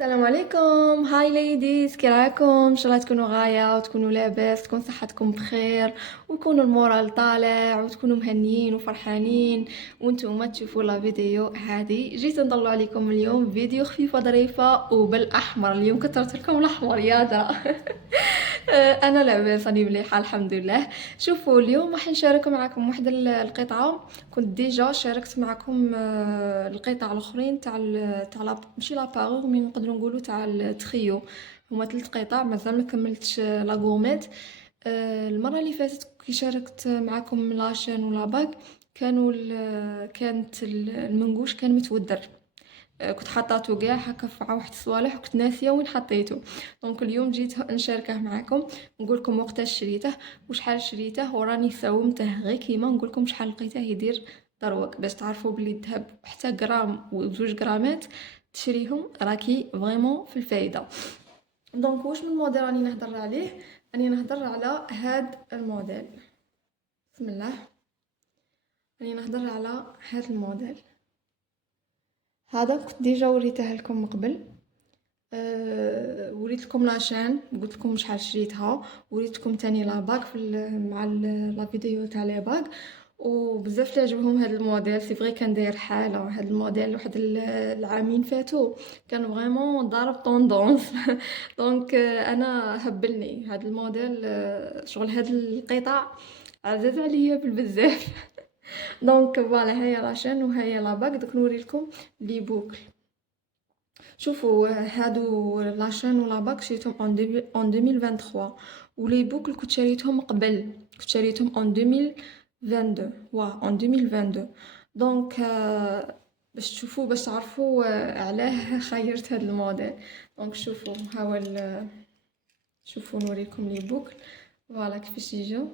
السلام عليكم. هاي ليديز، كي راكم؟ ان شاء الله تكونوا غايه وتكونوا لاباس، تكون صحتكم بخير ويكون المورال طالع وتكونوا مهنيين وفرحانين. وانتم تشوفوا لا فيديو هذه جيت نطلع عليكم اليوم فيديو خفيفه ظريفه وبالاحمر. اليوم كثرت لكم الاحمر يا درا. انا لاباس، راني مليحه الحمد لله. شوفوا اليوم راح نشارك معكم واحد القطعه. كنت ديجا شاركت معكم القطع الاخرين تاع ماشي لاباغور، مي نقدروا نقولوا تاع التخيو. هما 3 قطع مازال ما كملتش لا غوميت. المره اللي فاتت كي شاركت معكم لاشين ولا باك كانت المنقوش كان متودر. كنت حطيته كاع هكا في واحد الصوالح وكنت ناسيه وين حطيته. دونك اليوم جيت نشاركه معكم، نقول لكم وقتاش شريته وشحال شريته، وراني ساومته غير كيما نقول لكم شحال لقيته يدير دروك، باش تعرفوا بلي الذهب حتى غرام وزوج غرامات تشريهم راكي فريمون في الفايده. دونك واش من موديل راني نهضر عليه؟ راني نهضر على هاد الموديل. بسم الله. راني نهضر على هاد الموديل هذا. كنت ديجا وريته لكم من قبل. وريت لكم لاشين، قلت لكم شحال شريتها، وريت لكم تاني لا باك مع لا فيديو تاع لي باك. وبزاف عجبهم هذا الموديل. سي فري كان داير حاله هذا الموديل واحد العامين فاتوا، كان فريمون ضارب طوندونس. دونك انا هبلني هذا الموديل. شغل هذا القطع عزاز عليا بالبزاف. دونك فوالا، هيا لاشين وهيا لا باك. دوك نوريلكم لي بوكل. شوفوا هادو لاشين ولا باك شريتهم en 2023، ولي بوكل كنت شريتهم قبل، كنت شريتهم en 2022. en 2022. دونك باش تشوفوا باش تعرفوا علاه خيرت هاد الموديل. دونك شوفوا هاو شوفوا نوريكم لي بوكل فوالا كيفاش يجوا.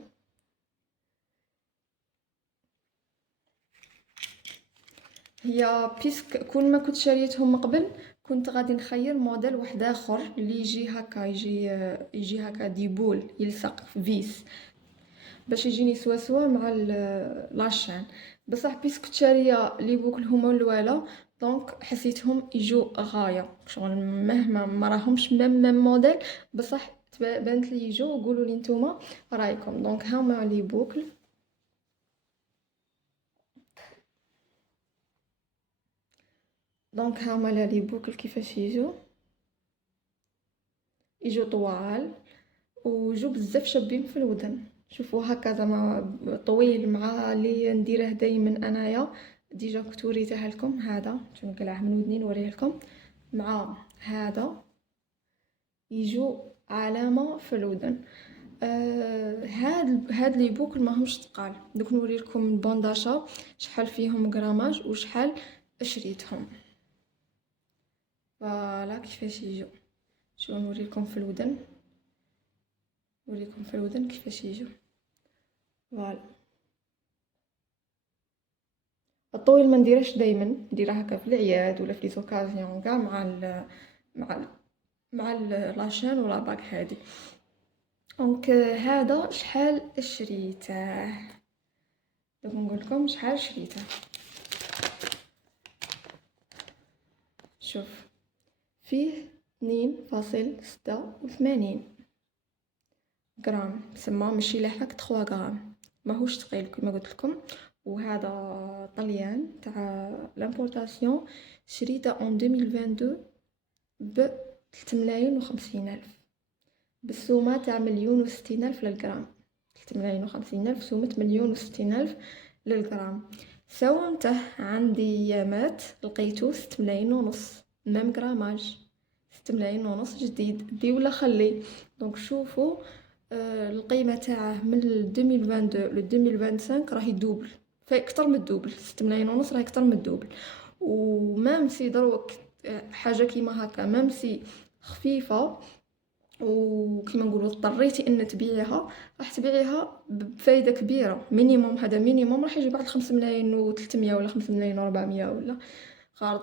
هي بيسك كون ما كنت شريتهم من قبل كنت غادي نخير موديل واحد اخر اللي يجي هكا، يجي هكا ديبول يلصق في فيس باش يجيني سوا سوا مع لاشين. بصح بيسك كنت شاريه لي بوكل هما الوالا، دونك حسيتهم يجوا غايه شغل مهما ما راهمش ميم موديل، بصح بانت لي يجوا. وقولوا لي نتوما رايكم. دونك هما لي بوكل. دونك هما لي بوكل كيفاش يجوا طوال ويجوا بزاف شابين في الودن. شوفوا هكا زعما طويل مع اللي نديره دايما انايا. ديجا كنت وريتها لكم، هذا شنو نقلعه من ودني نوريه لكم. مع هذا يجوا علامه في الودن. هاد لي بوكل ماهمش تقال. دوك نوري لكم البونداشا شحال فيهم غراماج وشحال شريتهم. فوالا كيفاش يجوا. شو نوريكم في الودن، نوريكم في الودن كيفاش يجوا. فوالا الطويل ما نديرهش دائما، نديرها هكا في العياد ولا في لي زوكازيون كاع مع ال مع لاشين ولا باك هادي. دونك هذا شحال شريته. دوك نقول لكم شحال شريته. شوف فيه 2.86 غرام، تسمى ماشي لاحق 3 غرام، ماهوش ثقيل كما قلت لكم. وهذا طليان تاع لامبورطاسيون، شريته en 2022 ب 350,000 بالسومه تاع 1,60,000 للغرام. 350,000 سومة 1,60,000 للغرام. ساومته عندي ايامات لقيتو 6,5 ملايين، ميم غراماج 6,5 ملايين جديد، دي ولا خلي. دونك شوفوا القيمه تاعه من 2022 ل 2025 راهي دوبل، اكثر من الدوبل. 6,5 ملايين راهي اكثر من الدوبل. ومام سي دروك حاجه كيما هكا، مام سي خفيفه وكيما نقولوا اضطريتي ان تبيعيها، راح تبيعيها بفايده كبيره. مينيموم هذا مينيموم راح يجي بعد 5 ملايين و300 ولا 5 ملايين و400 ولا.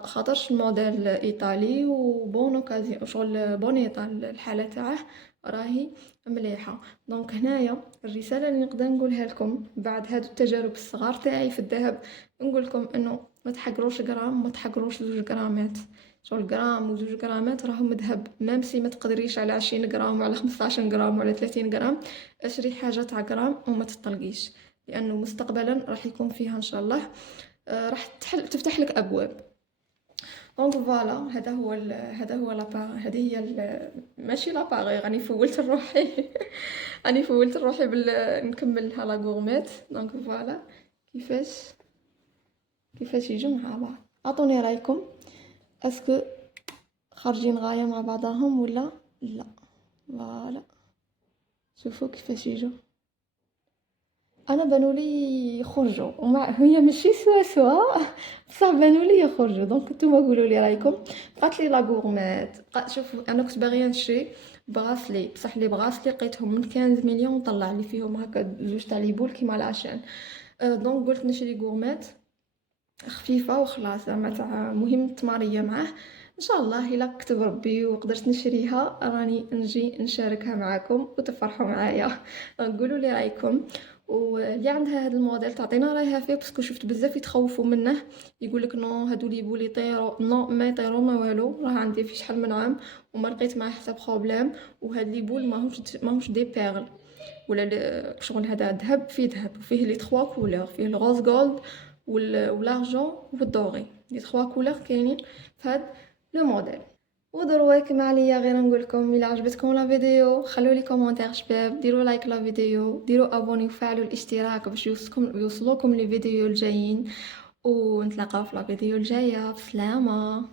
خاطرش الموديل ايطالي وبون اوكازيون شغل بونيطه، الحاله تاعه راهي مليحه. دونك هنايا الرساله اللي نقدر نقولها لكم بعد هادو التجارب الصغار تاعي في الذهب، نقول لكم انه ما تحقروش غرام، ما تحقروش 2 غرامات. شغل غرام و2 غرامات راهم ذهب، ميم سي ما تقدريش على 20 غرام وعلى 15 غرام وعلى 30 غرام، اشري حاجة تاع غرام وما تطلقيش، لأنه مستقبلا راح يكون فيها إن شاء الله راح تفتح لك أبواب. دونك فوالا هذا هو هذه هي ماشي لاباغي، راني فولت روحي راني فولت روحي نكملها لا غورميت. دونك فوالا كيفاش يجوا مع بعض. اعطوني رايكم، اسكو خارجين غاية مع بعضهم ولا لا. فوالا شوفوا كيفاش يجوا. انا بانولي يخرجوا ومع هي ماشي سوا بصح بانولي يخرجوا. دونك نتوما قولوا لي رايكم. بقات لي لا غورميت، شوفوا انا كنت باغيه نشري براسلي، بصح لي براسلي لقيتهم من 15 مليون طلع لي فيهم هكا زوج تاع لي بول كيما العشان. دونك قلت نشري غورميت خفيفه وخلاص، زعما تاع مهم التماريه معاه. ان شاء الله الا كتب ربي وقدرت نشريها راني نجي نشاركها معاكم وتفرحوا معايا. قولوا لي رايكم. واللي عندها هذا الموديل تعطينا رايها فيه، باسكو شفت بزاف يتخوفوا منه، يقول لك نو هادو لي بول يطيروا. نو ما يطيروا ما والو، راه عندي في شحال من عام وما لقيت معاه حتى بروبليم. وهاد لي بول ماهوش دي بيرل ولا شغل، هذا ذهب فيه ذهب، وفيه لي 3 كولور، فيه الغوز جولد والارجون والدوري، لي 3 كولور كاينين في هاد لو موديل. ودروك ما عليا غير نقول لكم الا عجبتكم لا فيديو خلوا لي كومونتير شباب، ديروا لايك لا فيديو، ديروا ابوني وفعلوا الاشتراك باش يوصلوكم لي فيديو الجايين، ونتلاقاو في لا فيديو الجايه. بسلامه.